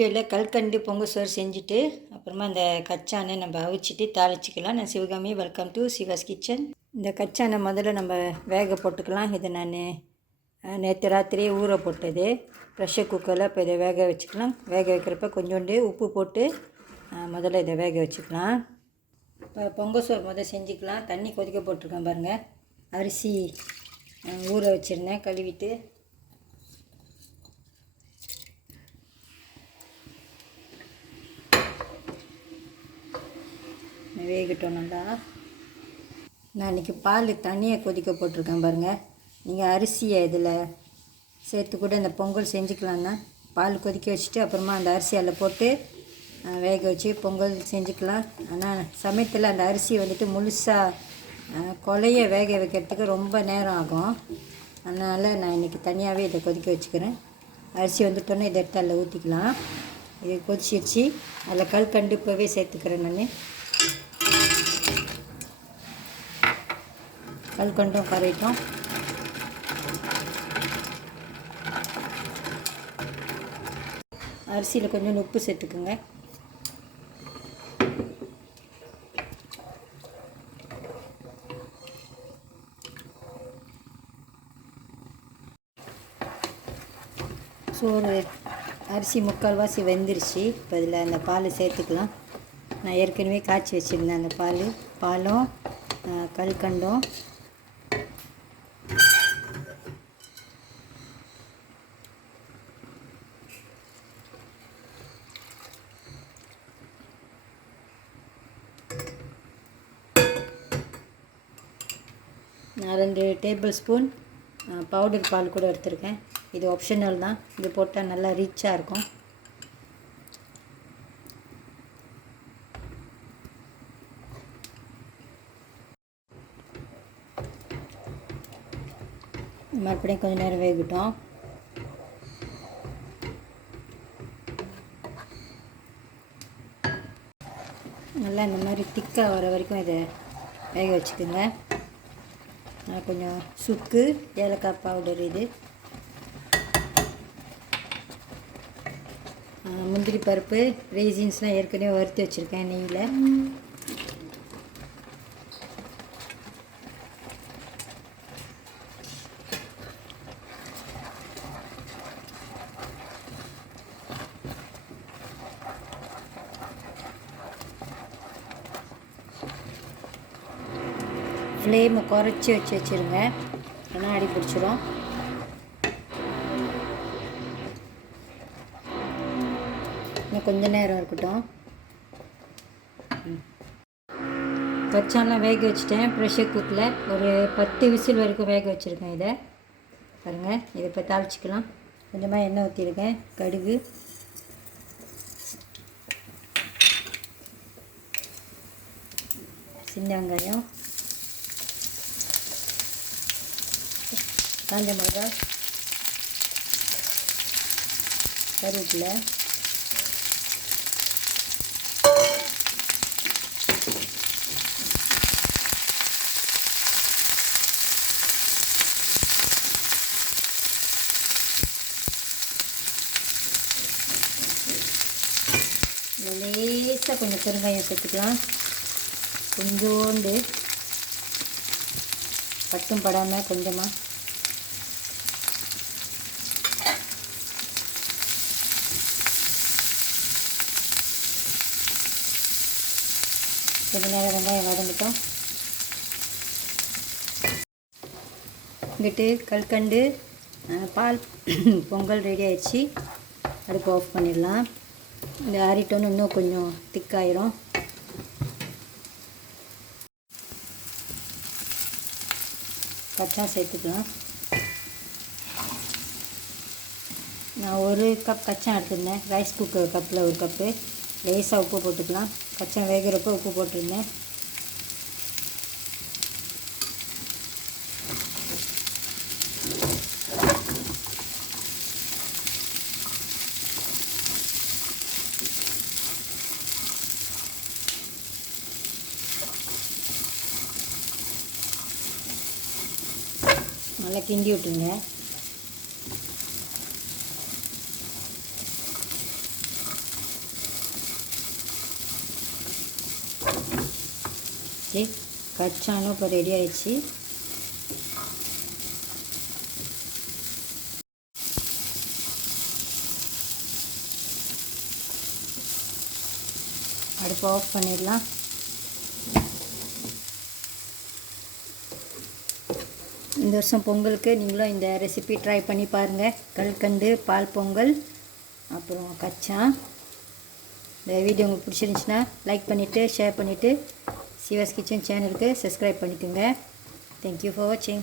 வீடியோவில் கல்கண்டு பொங்கல் சோறு செஞ்சுட்டு அப்புறமா அந்த கச்சானை நம்ம அவிச்சிட்டு தாளிச்சிக்கலாம். நான் Sivakami, welcome to Siva's kitchen. இந்த கச்சானை முதல்ல நம்ம வேக போட்டுக்கலாம். இதை நான் நேற்று ராத்திரியே ஊற போட்டது ப்ரெஷர் குக்கரில். இப்போ இதை வேக வச்சுக்கலாம். வேக வைக்கிறப்ப கொஞ்சோண்டு உப்பு போட்டு முதல்ல இதை வேக வச்சுக்கலாம். இப்போ பொங்கல் சோறு முதல்ல செஞ்சுக்கலாம். தண்ணி கொதிக்க போட்டிருக்கேன் பாருங்கள். அரிசி ஊற வச்சுருந்தேன் கழுவிட்டு. வேகட்டும் நல்லா. நான் இன்றைக்கி பால் தண்ணியை கொதிக்க போட்டிருக்கேன் பாருங்கள். நீங்கள் அரிசியை இதில் சேர்த்து கூட இந்த பொங்கல் செஞ்சுக்கலான்னா பால் கொதிக்க வச்சுட்டு அப்புறமா அந்த அரிசி அதில் போட்டு வேக வச்சு பொங்கல் செஞ்சுக்கலாம். ஆனால் சமயத்தில் அந்த அரிசி வந்துட்டு முழுசாக கொலையை வேக வைக்கிறதுக்கு ரொம்ப நேரம் ஆகும். அதனால் நான் இன்றைக்கி தனியாகவே இதை கொதிக்க வச்சுக்கிறேன். அரிசி வந்துட்டோன்னே இதை எடுத்து அதில் ஊற்றிக்கலாம். இது கொதிச்சிடுச்சு. அதில் கல்கண்டு இப்போவே சேர்த்துக்கிறேன். நான் கல்கண்டும் கரையிட்டோம். அரிசியில் கொஞ்சம் உப்பு சேர்த்துக்குங்க. சோறு அரிசி முக்கால்வாசி வெந்துருச்சு. இப்போ இதில் அந்த பால் சேர்த்துக்கலாம். நான் ஏற்கனவே காய்ச்சி வச்சுருந்தேன் அந்த பாலும் கல்கண்டும். நான் 2 டேபிள் ஸ்பூன் பவுடர் பால் கூட எடுத்திருக்கேன். இது ஆப்ஷனல் தான். இது போட்டால் நல்லா ரிச்சாக இருக்கும். மறுபடியும் கொஞ்சம் நேரம் வேகட்டும். நல்லா இந்த மாதிரி திக்காக வர வரைக்கும் இதை வேக வச்சுக்கோங்க. கொஞ்சம் சுக்கு, ஏலக்காய் பவுடர், இது முந்திரி பருப்பு, ரேசின்ஸ்லாம் ஏற்கனவே வறுத்து வச்சுருக்கேன் நெய்யில். ஃப்ளேமை குறைச்சி வச்சுருங்க, இல்லைன்னா அடி பிடிச்சிரும். இன்னும் கொஞ்சம் நேரம் இருக்கட்டும். கச்சான்லாம் வேக வச்சுட்டேன். ப்ரெஷர் குக்கரில் ஒரு 10 விசில் வரைக்கும் வேக வச்சுருக்கேன். இதை பாருங்கள். இதை இப்போ தாளிச்சிக்கலாம். கொஞ்சமாக எண்ணெய் ஊற்றிருக்கேன். கடுகு, சின்ன வெங்காயம், காஞ்ச மிளகா, கருவேப்பிலை, லேசாக கொஞ்சம் பெருங்காயம் சேர்த்துக்கலாம். கொஞ்சோண்டு பட்டும் படாமல் கொஞ்சமாக. கொஞ்ச நேரம் வெங்காயம் வதங்கிட்டோம். இங்கிட்டு கல்கண்டு பால் பொங்கல் ரெடி ஆயிடுச்சு. அடுப்பு ஆஃப் பண்ணிடலாம். இந்த ஆறிட்டோன்னு இன்னும் கொஞ்சம் திக்காயிரும். கச்சான் சேர்த்துக்கலாம். நான் 1 கப் கச்சான் எடுத்துருந்தேன். ரைஸ் குக்கர் கப்பில் 1 கப்பு. லேசாக உப்பு போட்டுக்கலாம். கச்சான் வேகிறப்ப உப்பு போட்டிருந்தேன். நல்லா கிண்டி விட்டுருங்க. ஓகே, கச்சானும் இப்போ ரெடி ஆயிடுச்சு. அடுப்பு ஆஃப் பண்ணிடலாம். இந்த வருஷம் பொங்கலுக்கு நீங்களும் இந்த ரெசிபி ட்ரை பண்ணி பாருங்கள். கல்கண்டு பால் பொங்கல் அப்புறம் கச்சான். இந்த வீடியோ உங்களுக்கு பிடிச்சிருந்துச்சுன்னா லைக் பண்ணிவிட்டு ஷேர் பண்ணிவிட்டு சிவாஸ் கிச்சன் சேனலுக்கு சப்ஸ்கிரைப் பண்ணிக்கோங்க. தேங்க்யூ ஃபார் வாட்சிங்.